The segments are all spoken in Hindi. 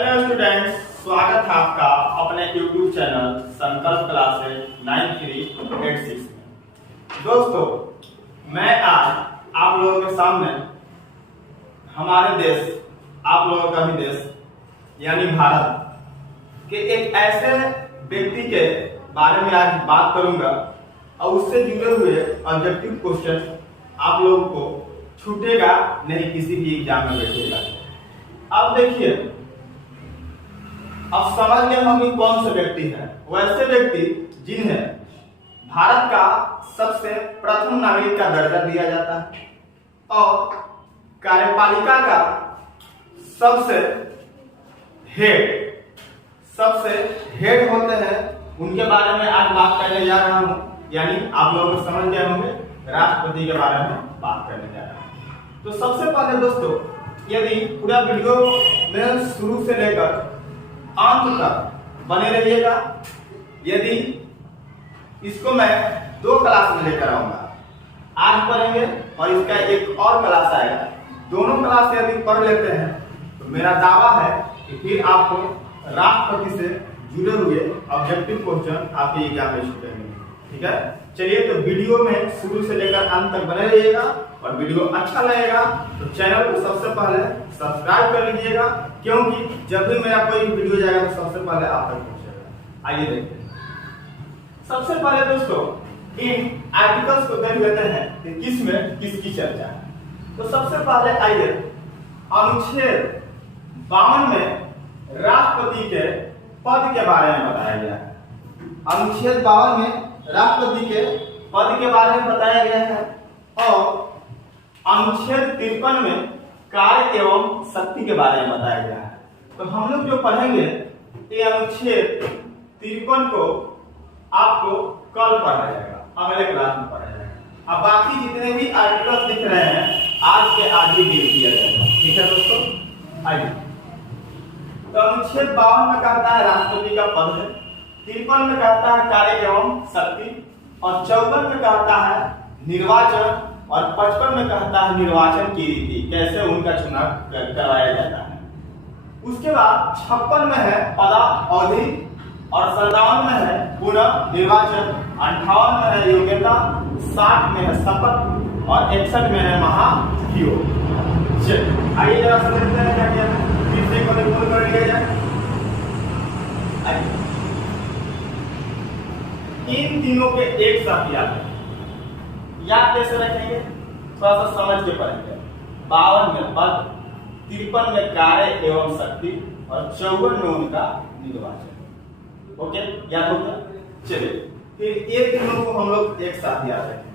हेलो स्टूडेंट्स, स्वागत है आपका अपने YouTube चैनल संकल्प क्लासेस 9386 में। दोस्तों, मैं आज आप लोगों के सामने हमारे देश, आप लोगों का भी देश यानी भारत के एक ऐसे व्यक्ति के बारे में आज बात करूंगा और उससे जुड़े हुए ऑब्जेक्टिव क्वेश्चन आप लोगों को छूटेगा नहीं, किसी भी एग्जाम में बैठेगा। अब देखिए, अब समझ गए हम कि कौन से व्यक्ति हैं। वैसे व्यक्ति जिन्हें भारत का सबसे प्रथम नागरिक का दर्जा दिया जाता है और कार्यपालिका का सबसे हेड होते हैं, उनके बारे में आज बात करने जा रहा हूं। यानी आप लोग समझ गए होंगे, राष्ट्रपति के बारे में बात करने जा रहा हूं। तो सबसे पहले दोस्तों, यदि पूरा वीडियो में शुरू से लेकर अंत तक बने रहिएगा। यदि इसको मैं 2 क्लास में लेकर आऊंगा, आज पढ़ेंगे और इसका एक और क्लास आएगा। दोनों क्लास यदि पढ़ लेते हैं तो मेरा दावा है कि फिर आपको राष्ट्रपति से जुड़े हुए ऑब्जेक्टिव क्वेश्चन आपके एग्जाम में छूटेंगे। ठीक है, चलिए तो वीडियो में शुरू से लेकर अंत तक बने रहिएगा। और वीडियो अच्छा लगेगा तो चैनल को सबसे पहले सब्सक्राइब कर लीजिएगा, क्योंकि जब भी मेरा कोई वीडियो जाएगा तो सबसे पहले आप तक पहुंचेगा। आइए देखते हैं। सबसे पहले दोस्तों, इन आर्टिकल्स को देख लेते हैं कि किस में किसकी चर्चा है। तो सबसे पहले आइए, अनुच्छेद 52 में राष्ट्रपति के पद के बारे में बताया गया है। अनुच्छेद 52 में राष्ट्रपति के पद के बारे में बताया गया है और अनुच्छेद 53 में कार्य एवं शक्ति के बारे में बताया गया है। तो हम लोग जो पढ़ेंगे ये अनुच्छेद 53 को आपको कल पढ़ाया जाएगा, अगले क्लास में पढ़ाया जाएगा। अब बाकी जितने भी आर्टिकल्स दिख रहे हैं आज के आज ही डील किया जाएगा। ठीक है दोस्तों, आइए। तो अनुच्छेद 52 में कहता है राष्ट्रपति का पद है, 53 में कहता है कार्य एवं शक्ति और 54 में कहता है निर्वाचन और 55 में कहता है निर्वाचन की रीति, कैसे उनका चुनाव करवाया जाता है। उसके बाद 56 में है पदावधि और 57 में है पुनः निर्वाचन, 58 में है योग्यता, 60 में है शपथ और 61 में है महाभियोग। चलिए आइए जरा समझते हैं क्या क्या है। किससे को रिकॉर्ड कर लिया जाए। इन तीनों के एक साथ याद कैसे रखेंगे, थोड़ा सा समझ के पढ़ेंगे। 52 में पद, 53 में कार्य एवं शक्ति और 54 में उनका निर्वाचन। ओके, याद हो गया। चलिए फिर ये तीनों को हम लोग एक साथ याद रखेंगे।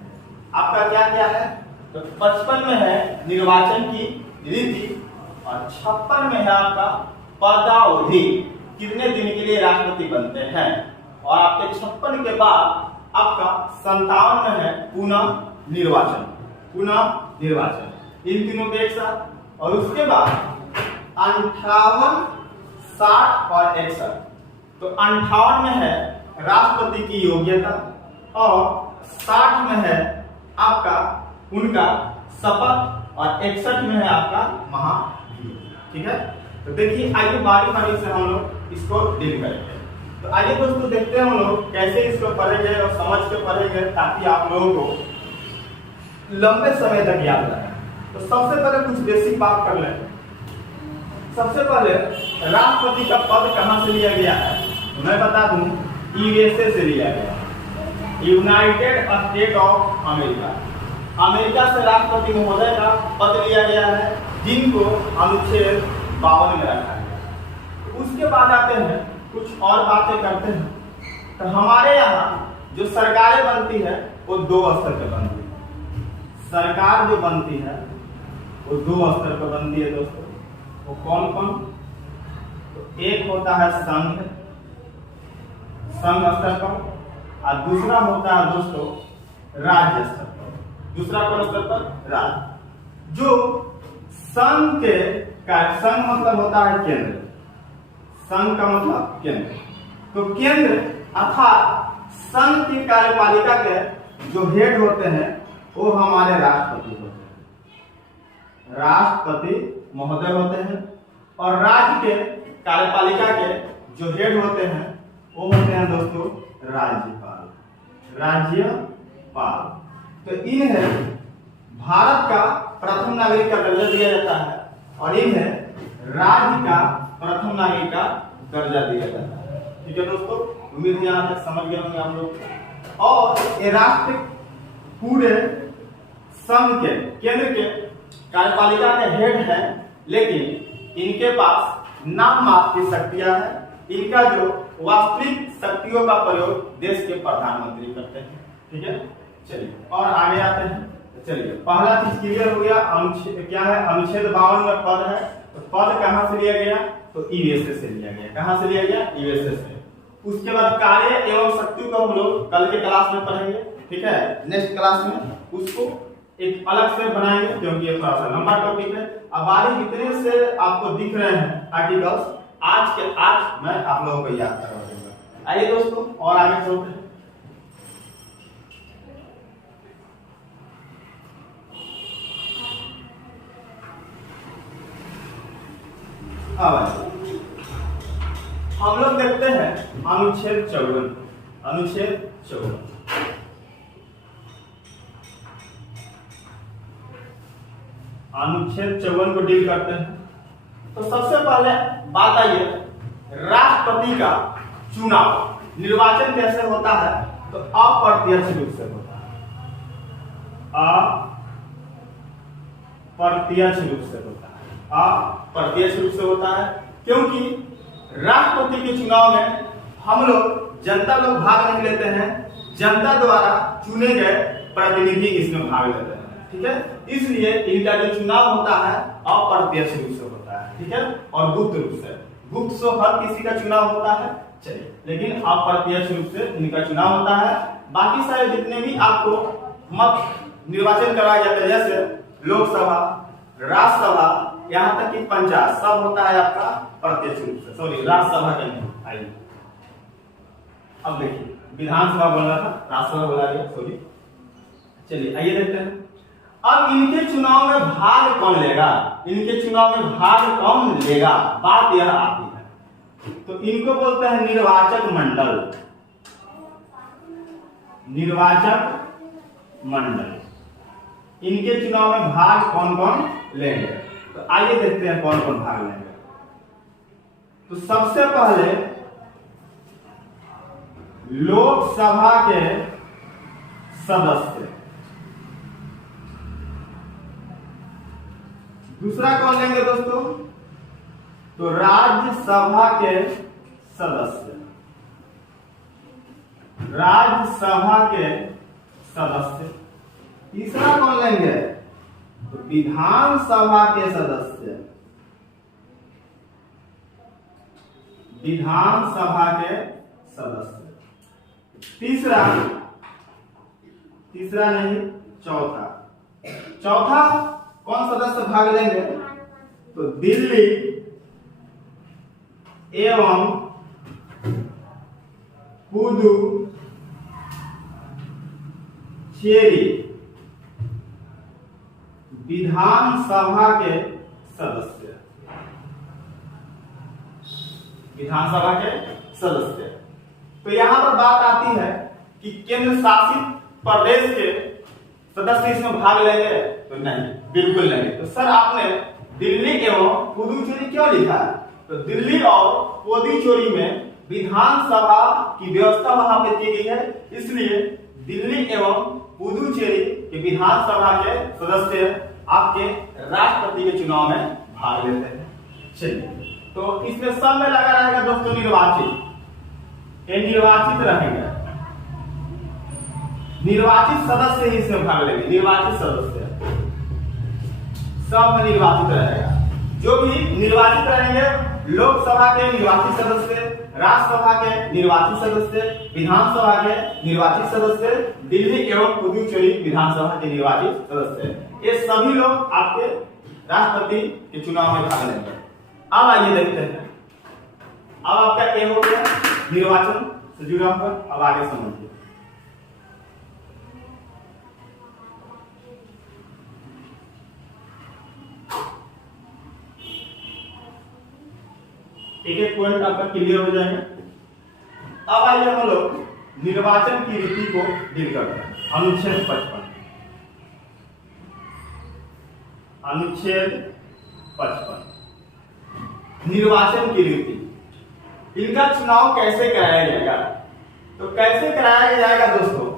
आपका क्या क्या है, तो 55 में है निर्वाचन की रीति और 56 में है आपका पदावधि, कितने दिन के लिए राष्ट्रपति बनते हैं। और आपके 56 के बाद आपका 57 में है पुनः निर्वाचन। इन तीनों के एक साथ। और उसके बाद 58, 60 और 61। तो 58 में है राष्ट्रपति की योग्यता और 60 में है आपका उनका शपथ और 61 में है आपका महाभियोग। ठीक है, तो देखिए आइए बारी बारी से हम लोग इसको डील करेंगे। तो आइए दोस्तों देखते हैं हम लोग कैसे इसको पढ़ेंगे और समझ के पढ़ेंगे, ताकि आप लोगों को लंबे समय तक याद रहे। तो सबसे पहले कुछ बेसिक बात कर लें। सबसे पहले राष्ट्रपति का पद कहां से लिया गया है, मैं बता दूं, यूएसए से लिया गया, United state of America. America से राष्ट्रपति महोदय का पद लिया गया है, जिनको अनुच्छेद 52 में रखा गया। उसके बाद आते हैं कुछ और बातें करते हैं। तो हमारे यहाँ जो सरकारें बनती है वो 2 स्तर पे बनती है। सरकार जो बनती है वो 2 स्तर पे बनती है दोस्तों। वो कौन कौन, तो एक होता है संघ स्तर पर और दूसरा होता है दोस्तों राज्य स्तर पर। दूसरा कौन स्तर पर, राज्य। जो संघ के संघ मतलब होता है केंद्र, संघ का मतलब केंद्र। तो केंद्र अर्थात संघ की कार्यपालिका के जो हेड होते हैं वो हमारे राष्ट्रपति होते हैं, राष्ट्रपति महोदय होते हैं। और राज्य के कार्यपालिका के जो हेड होते हैं वो होते हैं दोस्तों राज्यपाल। राज्यपाल तो इन्हें भारत का प्रथम नागरिक का दर्जा दिया जाता है और इन्हें राज्य का प्रथम नागरिक का दर्जा दिया जाता है। ठीक है दोस्तों, उम्मीद है यहाँ तक समझ गए होंगे आप लोग। और ये राष्ट्र पूरे संघ के केंद्र के कार्यपालिका के हेड है, लेकिन इनके पास नाम मात्र की शक्तियां हैं। इनका जो वास्तविक शक्तियों का प्रयोग देश के प्रधानमंत्री करते हैं। ठीक है, चलिए और आगे आते हैं। चलिए पहला चीज क्लियर हो गया, अनुच्छेद क्या है, अनुच्छेद 52 में पद है। तो पद कहां से लिया गया, तो यूएसए से लिया गया। कहां से लिया गया, यूएसए से। उसके बाद कार्य एवं शक्ति को हम लोग कल के क्लास में पढ़ेंगे। ठीक है, नेक्स्ट क्लास में उसको एक अलग से बनाएंगे क्योंकि ये थोड़ा सा लंबा टॉपिक है। अब आगे कितने से आपको दिख रहे हैं आर्टिकल्स, आज मैं आप लोगों को याद करवा दूंगा। आइए दोस्तों और आगे चलते हैं। हम लोग देखते हैं अनुच्छेद 54। अनुच्छेद 54 अनुच्छेद 54 को डील करते हैं। तो सबसे पहले बात आई है राष्ट्रपति का चुनाव, निर्वाचन कैसे होता है, तो अप्रत्यक्ष रूप से होता है। अप्रत्यक्ष रूप से होता है। अप्रत्यक्ष रूप से होता है क्योंकि राष्ट्रपति के चुनाव में हम लोग जनता लोग भाग नहीं लेते हैं, जनता द्वारा चुने गए प्रतिनिधि इसमें भाग लेते हैं। ठीक है, इसलिए इनका जो चुनाव होता है अप्रत्यक्ष रूप से होता है। ठीक है, और गुप्त रूप से। गुप्त से हर किसी का चुनाव होता है, चलिए, लेकिन अप्रत्यक्ष रूप से इनका चुनाव होता है। बाकी सारे जितने भी आपको मत निर्वाचन कराया जाता है, जैसे लोकसभा, राज्यसभा, यहाँ तक कि पंचायत, सब होता है आपका प्रत्यक्ष रूप से। सॉरी, राज्यसभा का नहीं। आइए अब देखिए, विधानसभा बोल रहा था, राज्यसभा बोला गया, सॉरी। चलिए आइए देखते हैं। अब इनके चुनाव में भाग कौन लेगा, इनके चुनाव में भाग कौन लेगा, बात यह आती है। तो इनको बोलते हैं निर्वाचक मंडल। निर्वाचक मंडल, इनके चुनाव में भाग कौन कौन लेंगे, तो आइए देखते हैं कौन कौन भाग लेंगे। तो सबसे पहले लोकसभा के सदस्य, दूसरा कौन लेंगे दोस्तों, तो राज्यसभा के सदस्य। राज्यसभा के सदस्य। तीसरा कौन लेंगे, तो विधानसभा के सदस्य। विधानसभा के सदस्य। तीसरा नहीं, चौथा कौन सदस्य भाग लेंगे, तो दिल्ली एवं पुदुचेरी विधानसभा के सदस्य। विधानसभा के सदस्य। तो यहां पर बात आती है कि केंद्र शासित प्रदेश के सदस्य इसमें भाग लेंगे, तो नहीं, बिल्कुल नहीं। तो सर आपने दिल्ली एवं पुदुचेरी क्यों लिखा है, तो दिल्ली और पुदुचेरी में विधानसभा की व्यवस्था वहां पे की गई है, इसलिए दिल्ली एवं पुदुचेरी के विधानसभा के सदस्य आपके राष्ट्रपति के चुनाव में भाग लेते हैं। चलिए, तो इसमें सब में लगा रहेगा दोस्तों निर्वाचित, ये निर्वाचित रहेंगे। निर्वाचित सदस्य ही इसमें भाग लेंगे। निर्वाचित सदस्य सब में निर्वाचित रहेगा। जो भी निर्वाचित रहेंगे, लोकसभा के निर्वाचित सदस्य, राज्यसभा के निर्वाचित सदस्य, विधानसभा के निर्वाचित सदस्य, दिल्ली एवं पुदुचेरी विधानसभा के निर्वाचित सदस्य, ये सभी लोग आपके राष्ट्रपति के चुनाव में भाग लेंगे। अब आइए देखते हैं। अब आपका ए हो गया निर्वाचन से जुड़ा हुआ। अब आगे समझिए। एक एक पॉइंट आपका क्लियर हो जाएगा। अब आइए हम लोग निर्वाचन की रीति को डील करते हैं। अनुच्छेद 55, अनुच्छेद 55 निर्वाचन की रीति। इनका चुनाव कैसे कराया जाएगा? तो कैसे कराया जाएगा दोस्तों?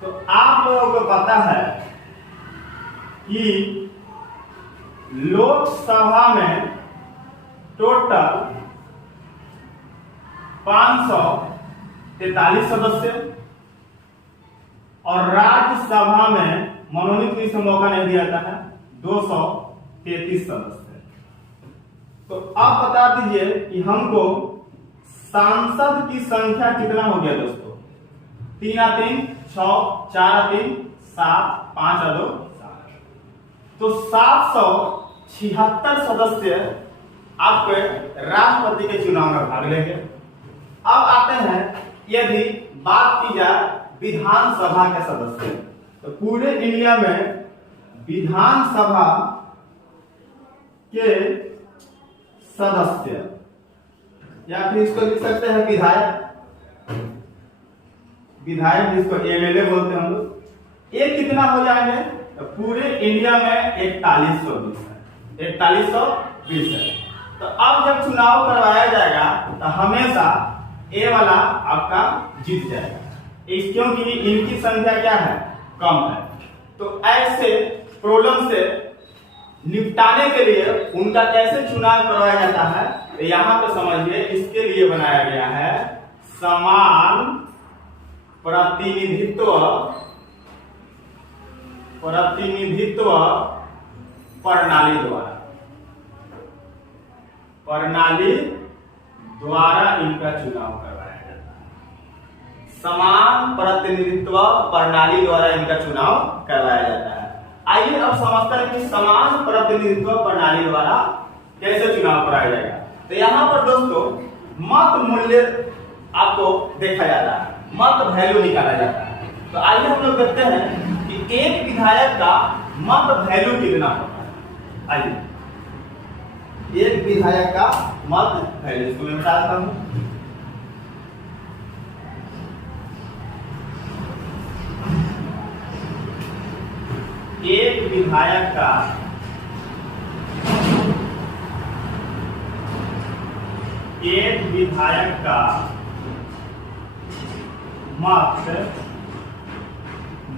तो आप लोगों को पता है कि लोकसभा में टोटल 543 सदस्य और राज्यसभा में मनोनीत से मौका नहीं दिया जाता है 233 सदस्य। तो आप बता दीजिए कि हमको सांसद की संख्या कितना हो गया दोस्तों? 3 आ 3 6, 4 आ 3 7, 5 आ 2 7। तो 776 सदस्य आपके राष्ट्रपति के चुनाव में भाग लेंगे। अब आते हैं यदि बात की जाए विधानसभा के सदस्य, तो पूरे इंडिया में विधानसभा के सदस्य या फिर इसको लिख सकते हैं विधायक, विधायक जिसको एमएलए बोलते हैं हम लोग, ये कितना हो जाएंगे? तो पूरे इंडिया में 4120 है, 4120 है। तो अब जब चुनाव करवाया जाएगा तो हमेशा ए वाला आपका जीत जाएगा, क्योंकि इनकी संख्या क्या है? कम है। तो ऐसे प्रॉब्लम से निपटाने के लिए उनका कैसे चुनाव करवाया जाता है? तो यहां पे समझिए, इसके लिए बनाया गया है समान प्रतिनिधित्व प्रणाली द्वारा, इनका चुनाव करवाया जाता है। समान प्रतिनिधित्व प्रणाली द्वारा इनका चुनाव करवाया जाता है। आइए अब समझते हैं कि समान प्रतिनिधित्व प्रणाली द्वारा कैसे चुनाव कराया जाएगा। तो यहाँ पर दोस्तों मत मूल्य आपको देखा जाता है, मत वैल्यू निकाला जाता है। तो आइए हम लोग देखते हैं कि एक विधायक का मत वैल्यू कितना होता है। आइए, एक विधायक का मत वैल्यू इसको मैं बताता हूं। एक विधायक का मत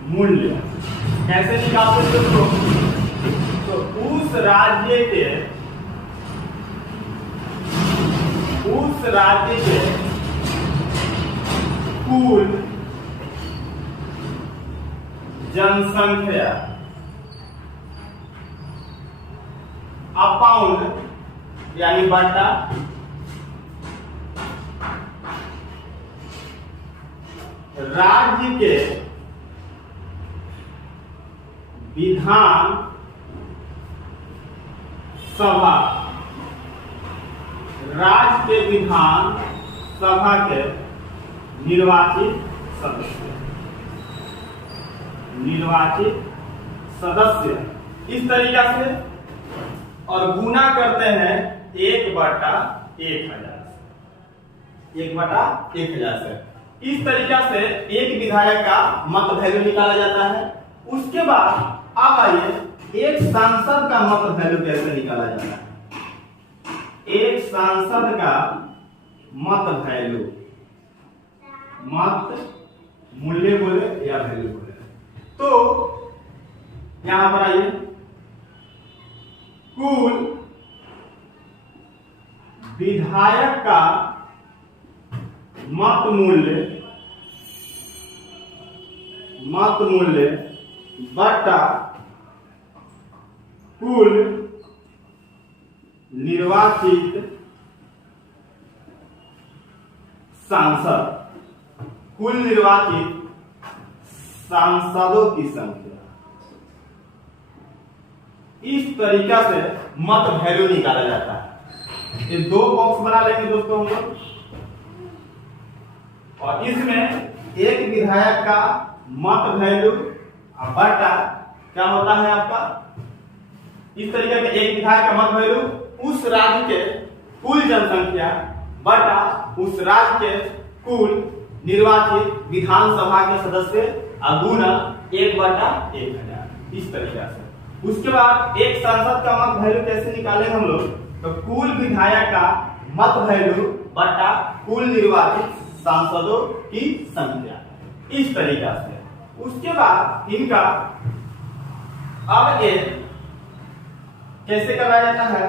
मूल्य कैसे निकालते दोस्तों? तो उस राज्य के कुल जनसंख्या अपॉन यानी बटा राज्य के विधान सभा, राज्य के विधान सभा के निर्वाचित सदस्य इस तरीका से, और गुना करते हैं 1/1000 से, 1/1000 से। इस तरीका से एक विधायक का मत वैल्यू निकाला जाता है। उसके बाद अब आइए एक सांसद का मत वैल्यू कैसे निकाला जाता है। एक सांसद का मत वैल्यू, मत मूल्य बोले या वैल्यू बोले, तो यहां पर आइए कुल विधायक का मत मूल्य बटा कुल निर्वाचित सांसद, कुल निर्वाचित सांसदों की संख्या। इस तरीका से मत वैल्यू निकाला जाता है। ये दो बॉक्स बना लेंगे दोस्तों हम लोग, और इसमें एक विधायक का मत वैल्यू बटा क्या होता है आपका, इस तरीके से एक विधायक का मत वैल्यू उस राज्य के कुल जनसंख्या बटा उस राज्य के कुल निर्वाचित विधानसभा के सदस्य गुना 1/1000, इस तरीके से। उसके बाद एक सांसद का मत वैल्यू कैसे निकालेंगे हम लोग, तो कुल विधायक का मत वैल्यू बटा कुल निर्वाचित सांसदों की संख्या, इस तरीका से। उसके बाद इनका अब एक कैसे कराया जाता है,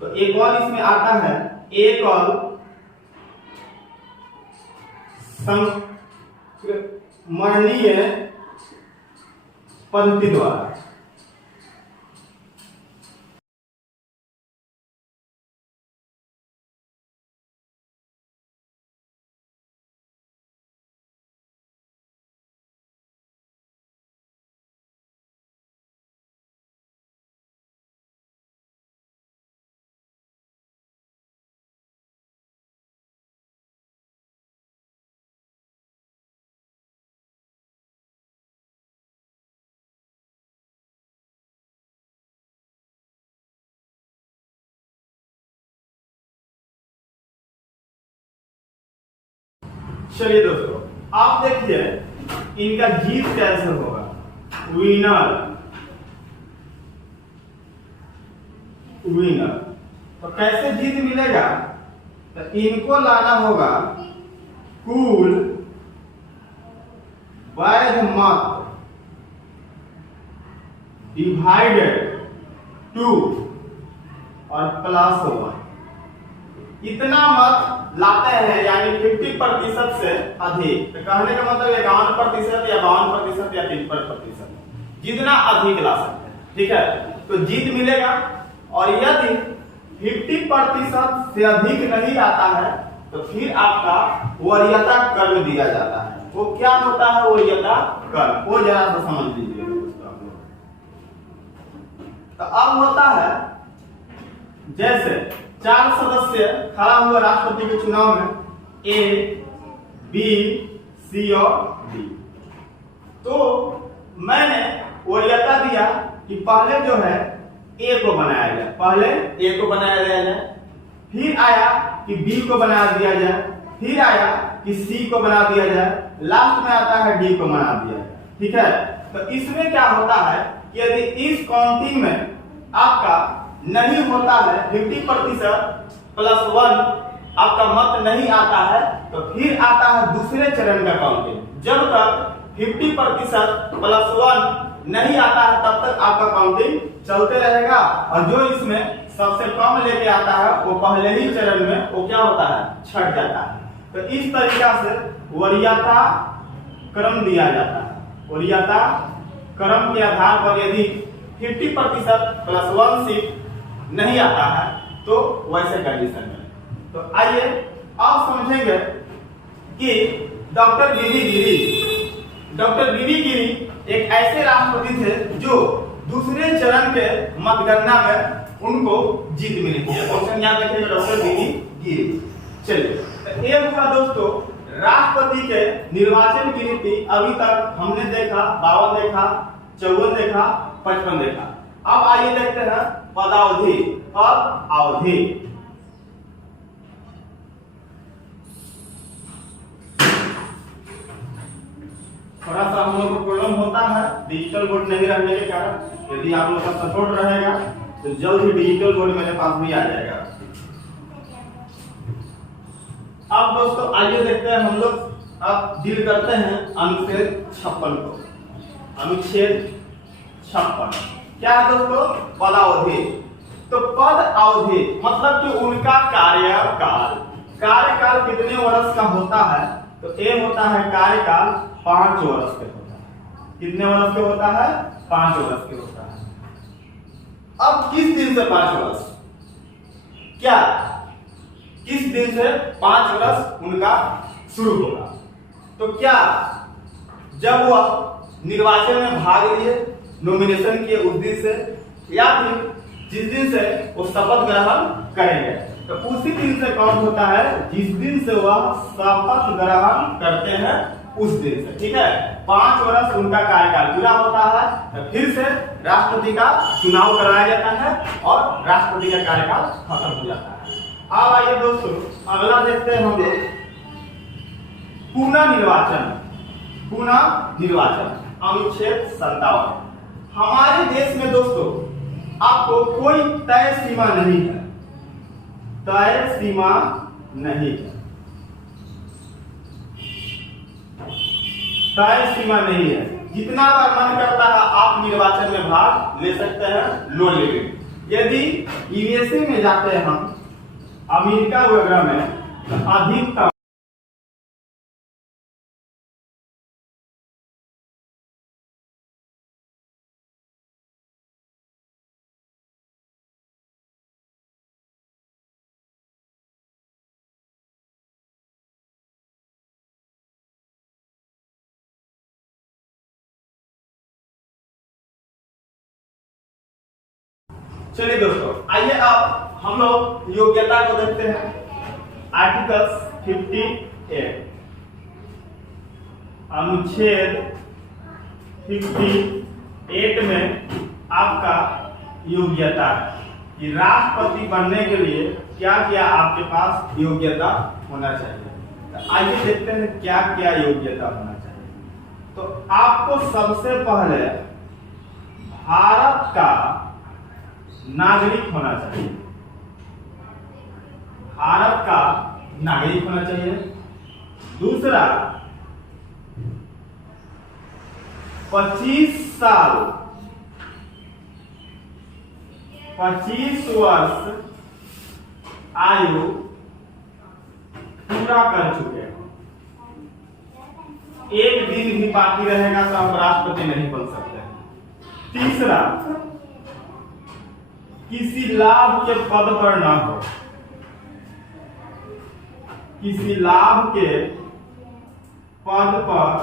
तो एक और इसमें आता है एक और संक्रमणीय पद्धति द्वारा। चलिए दोस्तों, आप देखिए इनका जीत कैसे होगा। विनर विनर तो कैसे जीत मिलेगा, तो इनको लाना होगा कुल वैध मत डिवाइडेड 2 और +1, इतना मत लाते हैं, यानी 50% से अधिक। तो कहने का मतलब 51% या 52% या 53%, जितना अधिक ला सकते हैं, ठीक है, तो जीत मिलेगा। और यदि 50% से अधिक नहीं आता है तो फिर आपका वरीयता कर्म दिया जाता है। वो क्या होता है वरीयता कर्म, वो जरा सा समझ लीजिए दोस्तों आप लोग। तो अब होता है जैसे 4 सदस्य खड़ा हुआ राष्ट्रपति के चुनाव में, A, B, C और D। तो मैंने वरीयता दिया कि पहले जो है A को बनाया जाए, पहले A को बनाया जाए, फिर आया कि B को बना दिया जाए, फिर आया कि C को बना दिया जाए, लास्ट में आता है D को बना दिया जाए, ठीक है। तो इसमें क्या होता है कि यदि इस काउंटिंग में आपका नहीं होता है 50% +1 आपका मत नहीं आता है, तो फिर आता है दूसरे चरण का काउंटिंग। जब तक 50% +1 नहीं आता है तब तक आपका काउंटिंग चलते रहेगा, और जो इसमें सबसे कम लेके आता है वो पहले ही चरण में वो क्या होता है, छट जाता है। तो इस तरीका से वरीयता क्रम दिया जाता है। वरीयता क्रम के आधार पर यदि 50% +1 सीट नहीं आता है तो वैसे कंडीशन में। तो आइए आप समझेंगे कि डॉक्टर बीवी गिरी एक ऐसे राष्ट्रपति थे जो दूसरे चरण के मतगणना में उनको जीत मिली थी। क्वेश्चन याद रखिएगा, डॉक्टर बीवी गिरी। चलिए ये हुआ दोस्तों राष्ट्रपति के निर्वाचन की नीति। अभी तक हमने देखा 52 देखा, 54 देखा, 55 देखा। अब आइए देखते हैं पदावधि। पद अवधि थोड़ा सा हम लोग को प्रॉब्लम होता है डिजिटल बोर्ड नहीं रहने के कारण। यदि आप लोग का सपोर्ट रहेगा तो जल्द ही डिजिटल बोर्ड मेरे पास भी आ जाएगा। अब दोस्तों आइए देखते हैं हम लोग अब डील करते हैं अनुच्छेद 56 को। अनुच्छेद 56 क्या है दोस्तों, पदावधि। तो पद अवधि मतलब कि उनका कार्यकाल। कार्यकाल कितने वर्ष का होता है, तो ये होता है कार्यकाल 5 वर्ष के होता है। कितने वर्ष के होता है, 5 वर्ष के होता है। अब किस दिन से 5 वर्ष, क्या किस दिन से 5 वर्ष उनका शुरू होगा, तो क्या जब वह निर्वाचन में भाग लिए, नॉमिनेशन किए उस दिन से, या फिर जिस दिन से वो शपथ ग्रहण करेंगे, तो उसी दिन से काउंट होता है जिस दिन से वह शपथ ग्रहण करते हैं उस दिन से, ठीक है। 5 वर्ष उनका कार्यकाल पूरा होता है तो फिर से राष्ट्रपति का चुनाव कराया जाता है और राष्ट्रपति का कार्यकाल खत्म हो जाता है। अब आइए दोस्तों अगला देखते हैं हम लोग पुनः निर्वाचन अनुच्छेद 57। हमारे देश में दोस्तों आपको कोई तय सीमा नहीं है, जितना बार मन करता है आप निर्वाचन में भाग ले सकते हैं, लो लिमिट। यदि यूएसए में जाते हैं हम, अमेरिका वगैरह में, तो अधिकतम चलिए दोस्तों आइए अब हम लोग योग्यता को देखते हैं। आर्टिकल 58 अनुच्छेद 58 में आपका योग्यता है कि राष्ट्रपति बनने के लिए क्या क्या आपके पास योग्यता होना चाहिए। तो आइए देखते हैं क्या क्या योग्यता होना चाहिए। तो आपको सबसे पहले भारत का नागरिक होना चाहिए, दूसरा 25 वर्ष आयु पूरा कर चुके हैं। एक दिन भी बाकी रहेगा तो आप राष्ट्रपति नहीं बन सकते। तीसरा किसी लाभ के पद पर ना हो, किसी लाभ के पद पर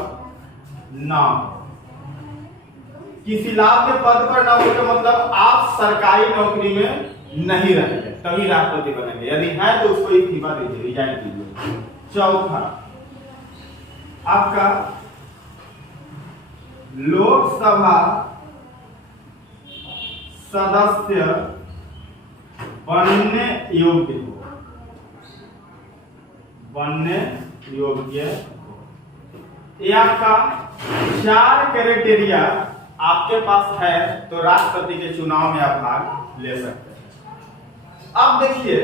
ना हो तो मतलब आप सरकारी नौकरी में नहीं रहेंगे तभी राष्ट्रपति बनेंगे। यदि है तो उसको इस्तीफा दीजिए, रिजाइन कीजिए। चौथा आपका लोकसभा सदस्य बनने योग्य हो। ये आपका 4 क्राइटेरिया आपके पास है तो राष्ट्रपति के चुनाव में आप भाग ले सकते हैं। अब देखिए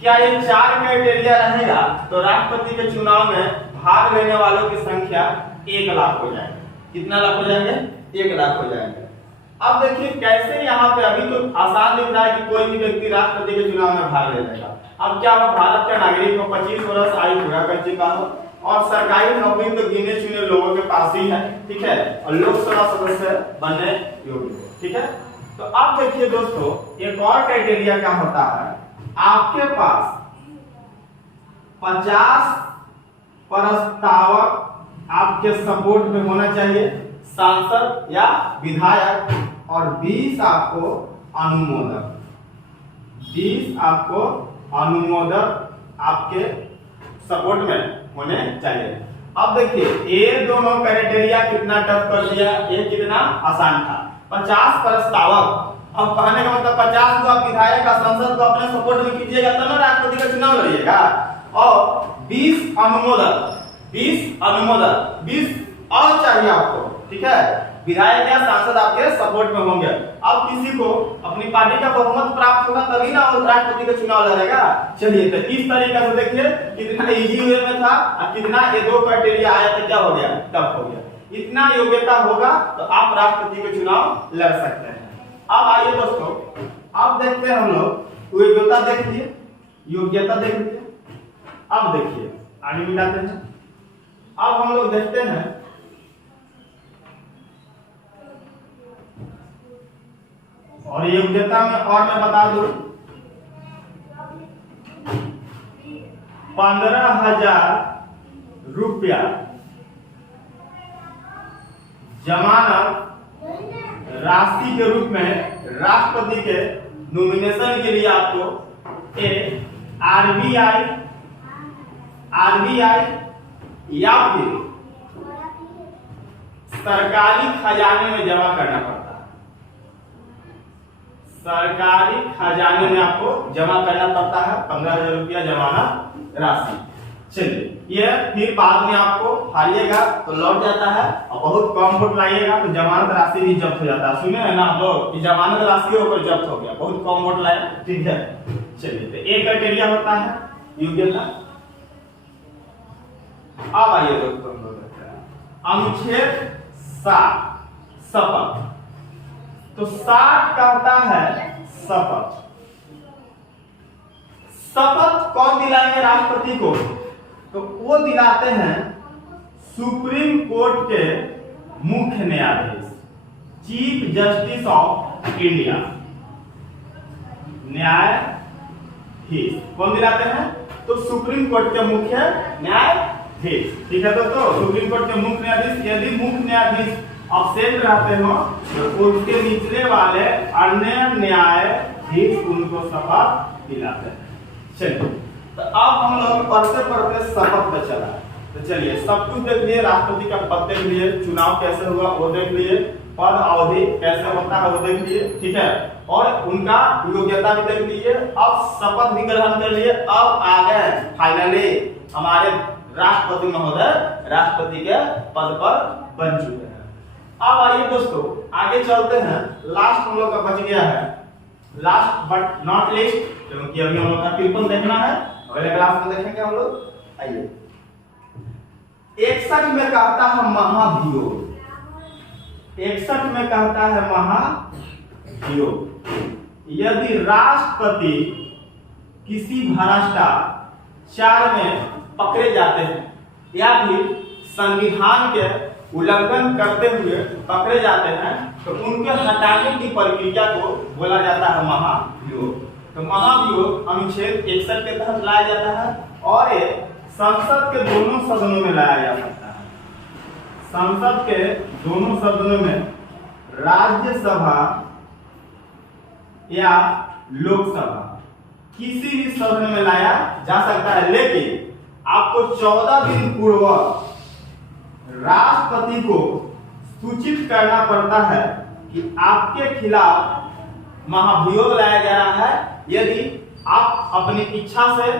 क्या ये 4 क्राइटेरिया रहेगा तो राष्ट्रपति के चुनाव में भाग लेने वालों की संख्या 1 लाख हो जाएगी। कितना लाख हो जाएंगे? 1 लाख हो जाएंगे। अब देखिए कैसे यहाँ पे अभी तो आसान दिख रहा है कि कोई भी व्यक्ति राष्ट्रपति के चुनाव में भाग ले लेगा। अब क्या वो भारत का नागरिक हो, 25 वर्ष आयु पूरा कर चुका हो और सरकारी नौकरी तो गिने चुने लोगों के पास ही है, ठीक है, और लोकसभा सदस्य बनने योग्य हो, ठीक है। तो अब देखिए दोस्तों एक और क्राइटेरिया क्या होता है, आपके पास 50 प्रस्तावक आपके सपोर्ट में होना चाहिए, सांसद या विधायक, और 20 आपको अनुमोदक आपके सपोर्ट में होने चाहिए। अब देखिए ये दोनों क्राइटेरिया कितना टफ कर दिया, ये कितना आसान था। 50 प्रस्तावक, अब कहने का मतलब 50 को आप विधायक का सांसद को अपने सपोर्ट में कीजिएगा तब ना राष्ट्रपति का चुनाव लड़िएगा। और 20 अनुमोदक 20 और चाहिए आपको, ठीक है, विधायक या सांसद आपके सपोर्ट में होंगे। अब किसी को अपनी पार्टी का बहुमत प्राप्त होगा तभी ना वो राष्ट्रपति का चुनाव लड़ेगा। चलिए तो इस तरीके से देखिए कितना इजी वे में था और कितना ये 2 क्राइटेरिया आया तो क्या हो गया, टफ हो गया। इतना योग्यता होगा तो आप राष्ट्रपति के चुनाव लड़ सकते हैं। अब आइए दोस्तों अब देखते हैं हम लोग योग्यता देख लिए, योग्यता देख लिए। अब देखिए आगे मिलाते हैं। अब हम लोग देखते हैं और योग्यता में और मैं बता दूं 15,000 रुपया जमानत राशि के रूप में राष्ट्रपति के नॉमिनेशन के लिए आपको आरबीआई या फिर सरकारी खजाने में जमा करना पड़ता है। सरकारी खजाने में आपको जमा करना पड़ता है 15,000 रुपया जमानत राशि। चलिए, ये फिर बाद में आपको हारिएगा तो लौट जाता है और बहुत कम वोट लाइएगा तो जमानत राशि भी जब्त हो जाता है। सुने है ना आप लोग कि जमानत राशि ऊपर जब्त हो गया, बहुत कम वोट लाया, ठीक है। चलिए, तो एक क्राइटेरिया होता है योग्यता। अब आइए दोस्तों, अनुच्छेद 60 शपथ। तो 60 कहता है शपथ। शपथ कौन दिलाएंगे राष्ट्रपति को? तो वो दिलाते हैं सुप्रीम कोर्ट के मुख्य न्यायाधीश, चीफ जस्टिस ऑफ इंडिया, न्यायाधीश। कौन दिलाते हैं? तो सुप्रीम कोर्ट के मुख्य न्यायाधीश, ठीक है दोस्तों। सुप्रीम कोर्ट के मुख्य न्यायाधीश, यदि मुख्य न्यायाधीश अब्सेंट रहते हो तो उसके निचले वाले अन्य न्यायाधीश उनको शपथ दिलाते हैं। चलिए, तो अब हम लोग पढ़ते पढ़ते शपथ पे चला। तो चलिए, सब कुछ देख लिए, राष्ट्रपति का पद देख लिए, चुनाव कैसे हुआ वो देख लिए, पद अवधि कैसे होता है वो देख लिए, ठीक है, और उनका योग्यता भी देख लीजिए। अब शपथ भी ग्रहण कर लिए। अब आ गए फाइनली हमारे राष्ट्रपति महोदय राष्ट्रपति के पद पर बन चुके हैं। अब आइए दोस्तों, आगे चलते हैं। लास्ट हम लोग का बच गया है, लास्ट बट नॉट लीस्ट, क्योंकि अभी हम लोग का पेपर देखना है, अगले क्लास में देखेंगे हम लोग। आइए, 61 में कहता है महाभियोग। 61 में कहता है महाभियोग। यदि राष्ट्रपति किसी भ्रष्टाचार में पकड़े जाते हैं या फिर संविधान के उल्लंघन करते हुए पकड़े जाते हैं तो उनके हटाने की प्रक्रिया को बोला जाता है महाभियोग। तो महाभियोग अनुच्छेद 61 के तहत लाया जाता है और ये संसद के दोनों सदनों में लाया जा सकता है। संसद के दोनों सदनों में, राज्यसभा या लोकसभा, किसी भी सदन में लाया जा सकता है। लेकिन आपको 14 दिन पूर्व राष्ट्रपति को सूचित करना पड़ता है कि आपके खिलाफ महाभियोग लाया जा रहा है। यदि आप अपनी इच्छा से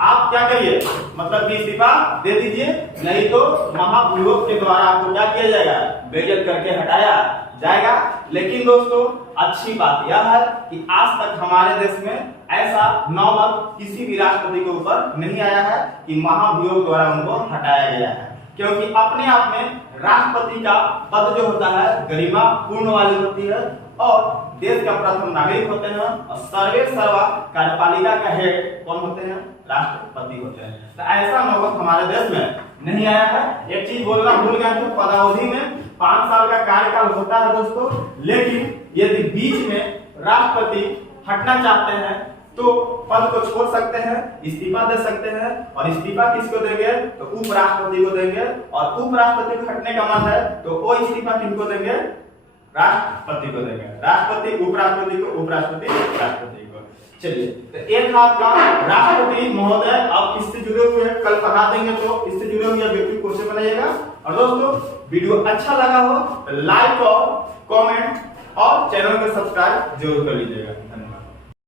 आप क्या करिए, मतलब इस्तीफा दे दीजिए, नहीं तो महाभियोग के द्वारा आपको क्या किया जाएगा, बेइज्जत करके हटाया जाएगा। लेकिन दोस्तों, अच्छी बात यह है कि आज तक हमारे देश में ऐसा नौबत किसी भी राष्ट्रपति के ऊपर नहीं आया है कि महाभियोग द्वारा उनको हटाया गया है, क्योंकि अपने आप में राष्ट्रपति का पद जो होता है गरिमा पूर्ण वाली होती है और देश का प्रथम नागरिक होते हैं और सर्वे सर्वा कार्यपालिका का हेड कौन होते हैं, राष्ट्रपति होते हैं। तो ऐसा नौबत हमारे देश में नहीं आया है। एक चीज बोलना भूल गया था, पदावधि में 5 साल का कार्यकाल होता है दोस्तों, लेकिन यदि बीच में राष्ट्रपति हटना चाहते हैं तो पद को छोड़ सकते हैं, इस्तीफा दे सकते हैं। और इस्तीफा किसको देंगे, तो उपराष्ट्रपति को देंगे। और उपराष्ट्रपति को हटने का मन है तो वो इस्तीफा किनको देंगे, राष्ट्रपति को देंगे। राष्ट्रपति उपराष्ट्रपति को, उपराष्ट्रपति राष्ट्रपति को। चलिए, तो एक हाथ का राष्ट्रपति महोदय अब इससे जुड़े हुए हैं, कल पढ़ा देंगे तो इससे जुड़े हुए व्यक्ति क्वेश्चन बनाइएगा। और दोस्तों, वीडियो अच्छा लगा हो तो लाइक और कमेंट और चैनल को सब्सक्राइब जरूर कर लीजिएगा।